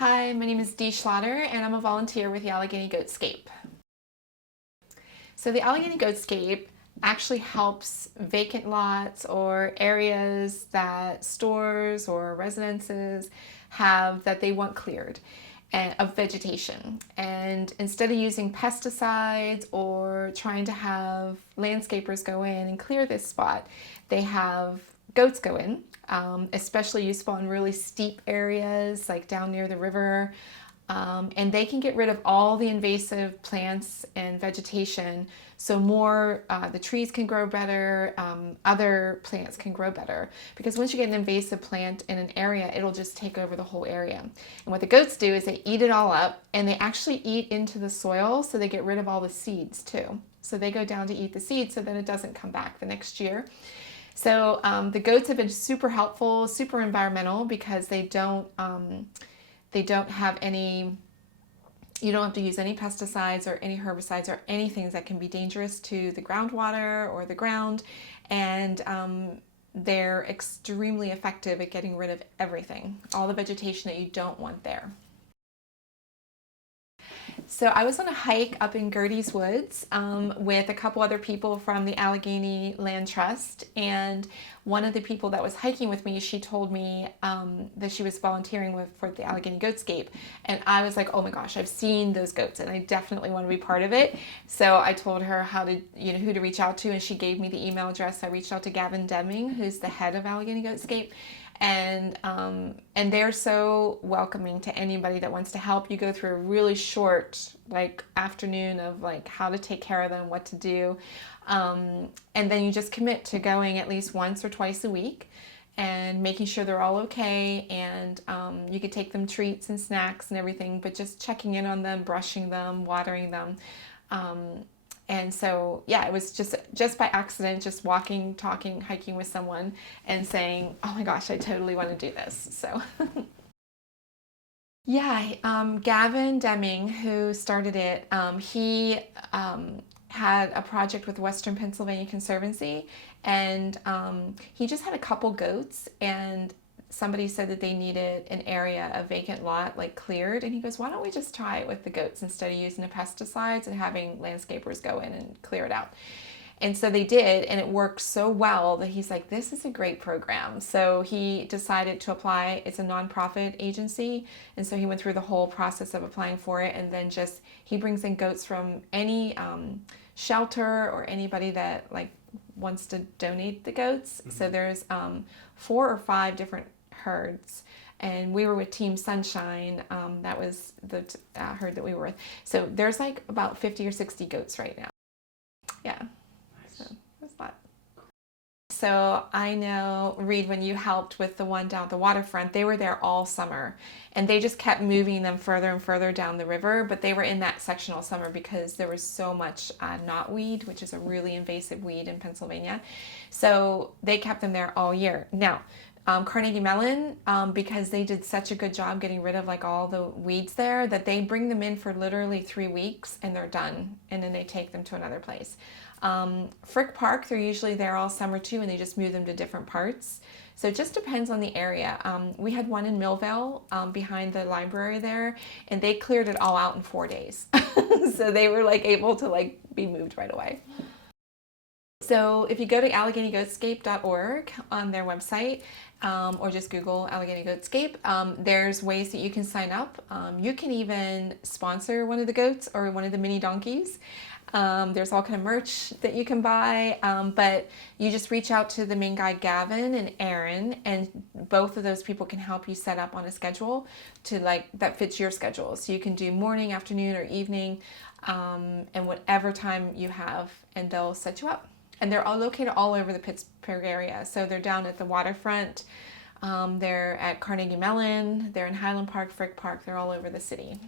Hi, my name is Dee Schlatter and I'm a volunteer with the Allegheny Goatscape. So the Allegheny Goatscape actually helps vacant lots or areas that stores or residences have that they want cleared of vegetation. And instead of using pesticides or trying to have landscapers go in and clear this spot, they have goats go in, especially useful in really steep areas like down near the river. And they can get rid of all the invasive plants and vegetation so the trees can grow better, other plants can grow better. Because once you get an invasive plant in an area, it'll just take over the whole area. And what the goats do is they eat it all up and they actually eat into the soil, so they get rid of all the seeds too. So they go down to eat the seeds so then it doesn't come back the next year. So the goats have been super helpful, super environmental because they don't have any, you don't have to use any pesticides or any herbicides or anything that can be dangerous to the groundwater or the ground. And they're extremely effective at getting rid of everything, all the vegetation that you don't want there. So I was on a hike up in Gertie's Woods with a couple other people from the Allegheny Land Trust, and one of the people that was hiking with me, she told me that she was volunteering for the Allegheny Goatscape, and I was like, oh my gosh, I've seen those goats and I definitely want to be part of it. So I told her who to reach out to, and she gave me the email address. I reached out to Gavin Deming, who's the head of Allegheny Goatscape. And they're so welcoming to anybody that wants to help. You go through a really short afternoon of how to take care of them, what to do, and then you just commit to going at least once or twice a week and making sure they're all okay. And you could take them treats and snacks and everything, but just checking in on them, brushing them, watering them. And so, yeah, it was just by accident, just walking, talking, hiking with someone and saying, oh my gosh, I totally want to do this. So, yeah, Gavin Deming, who started it, he had a project with Western Pennsylvania Conservancy, and he just had a couple goats, and somebody said that they needed an area, a vacant lot, cleared, and he goes, why don't we just try it with the goats instead of using the pesticides and having landscapers go in and clear it out. And so they did, and it worked so well that he's like, this is a great program. So he decided to apply. It's a nonprofit agency, and so he went through the whole process of applying for it, and then he brings in goats from any shelter or anybody that wants to donate the goats. Mm-hmm. So there's 4 or 5 different herds, and we were with Team Sunshine. That was the herd that we were with. So there's about 50 or 60 goats right now. Yeah. Nice. So that's a lot. So I know, Reed, when you helped with the one down at the waterfront, they were there all summer, and they just kept moving them further and further down the river, but they were in that section all summer because there was so much knotweed, which is a really invasive weed in Pennsylvania. So they kept them there all year. Now, Carnegie Mellon, because they did such a good job getting rid of all the weeds there, that they bring them in for literally 3 weeks and they're done, and then they take them to another place. Frick Park, they're usually there all summer too, and they just move them to different parts. So it just depends on the area. We had one in Millville behind the library there, and they cleared it all out in 4 days. So they were able to be moved right away. So if you go to AlleghenyGoatscape.org on their website, or just Google Allegheny Goatscape, there's ways that you can sign up. You can even sponsor one of the goats or one of the mini donkeys. There's all kind of merch that you can buy, but you just reach out to the main guy, Gavin and Aaron, and both of those people can help you set up on a schedule that fits your schedule. So you can do morning, afternoon, or evening, and whatever time you have, and they'll set you up. And they're all located all over the Pittsburgh area. So they're down at the waterfront, they're at Carnegie Mellon, they're in Highland Park, Frick Park, they're all over the city.